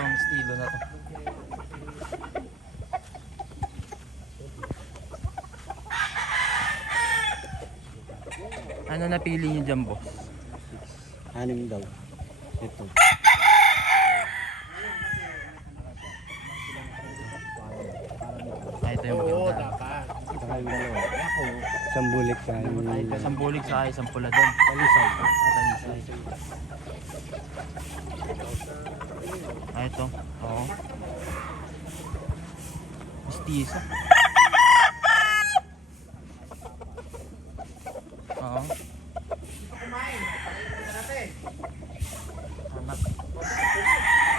ang estilo na to. Ano napili niyo dyan, boss? Anim daw. Ito. Ito yung maganda. Saka yung dalawa. Isang bulik sa Isang bulig sa isang pula doon. Talisay. Talisay. Ito. Oo. Mestizo.